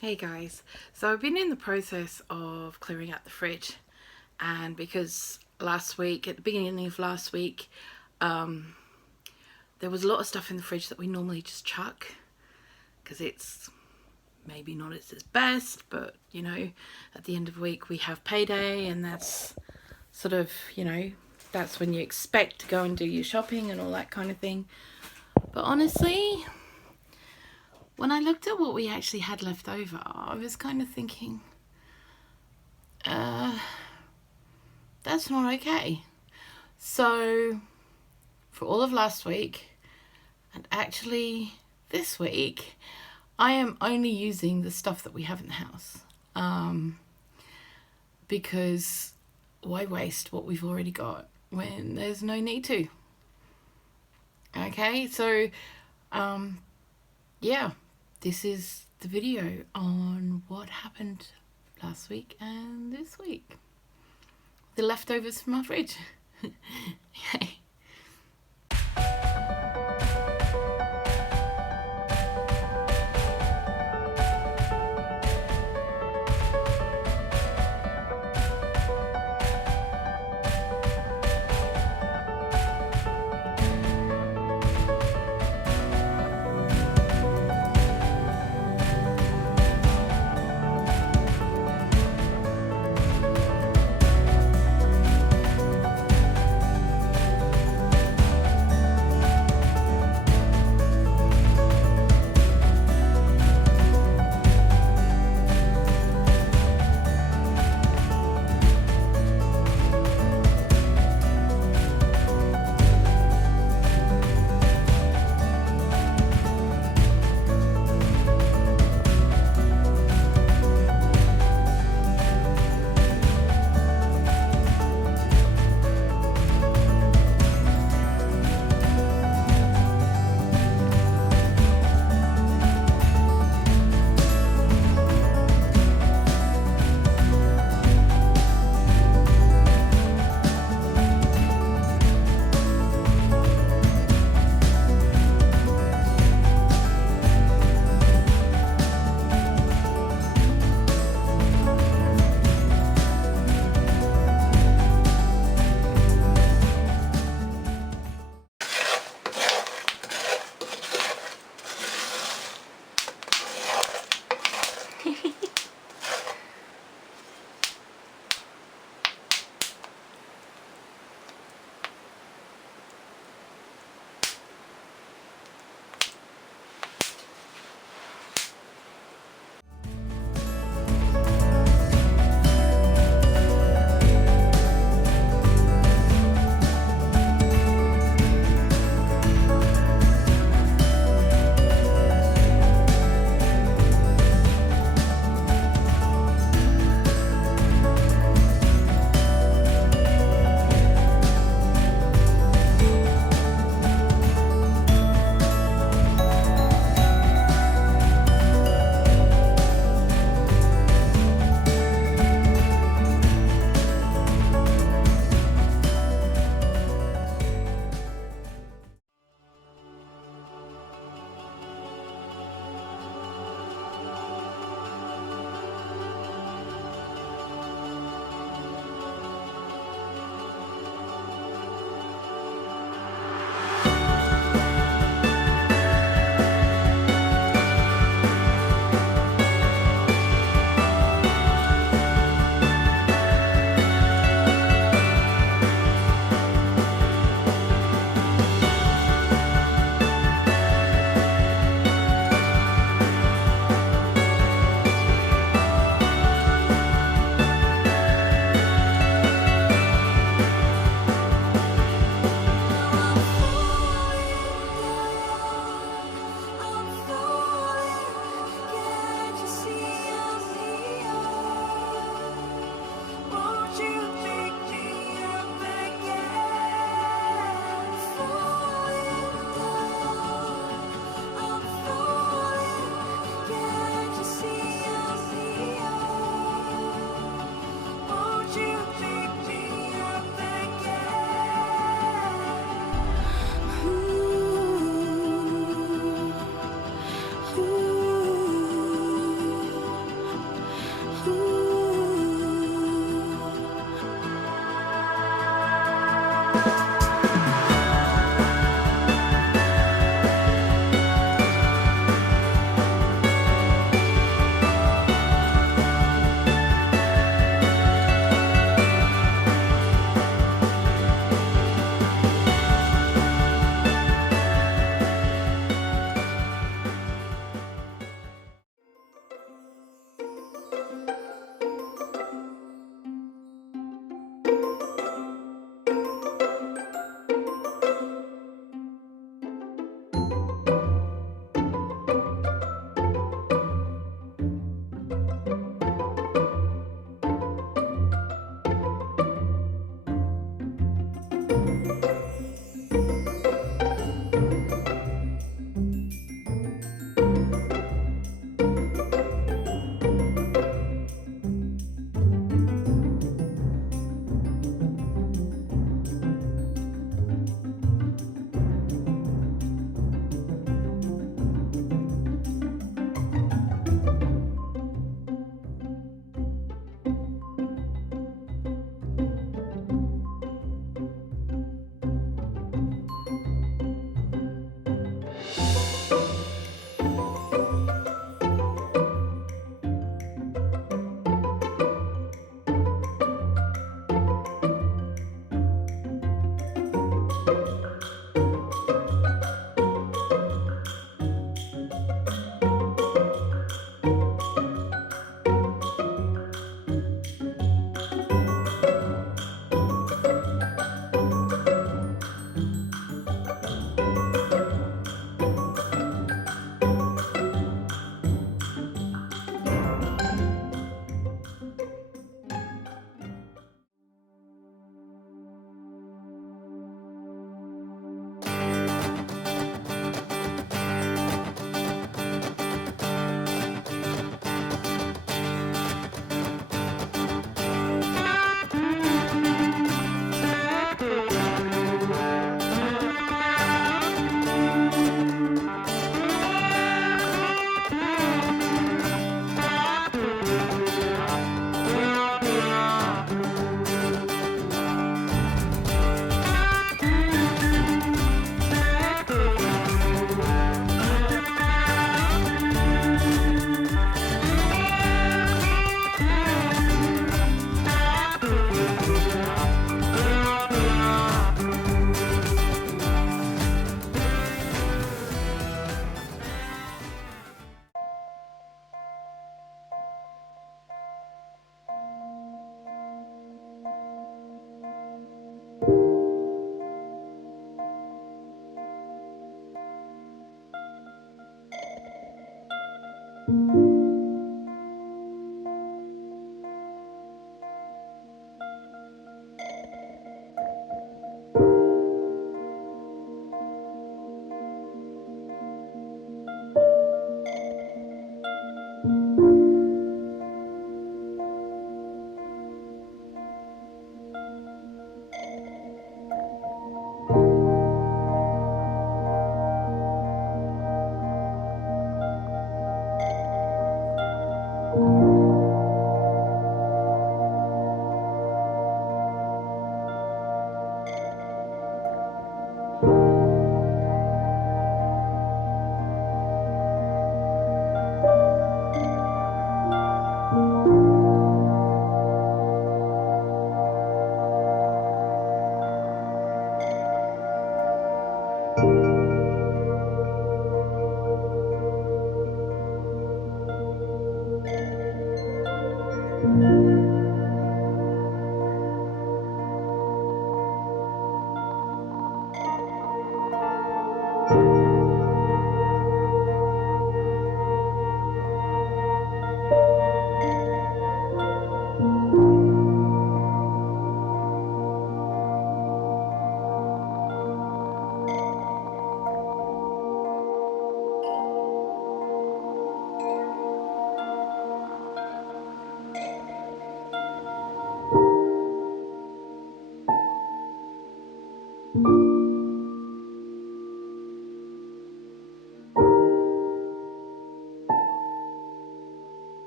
Hey guys, so I've been in the process of clearing out the fridge, and because last week, at the beginning of last week, there was a lot of stuff in the fridge that we normally just chuck because it's maybe not its best, but you know, at the end of the week we have payday, and that's sort of, that's when you expect to go and do your shopping and all that kind of thing. But honestly, when I looked at what we actually had left over, I was kind of thinking, that's not okay. So, for all of last week, and actually this week, I am only using the stuff that we have in the house. Because why waste what we've already got when there's no need to? Okay, so, yeah, this is the video on what happened last week and this week. The leftovers from our fridge. Yay.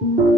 you.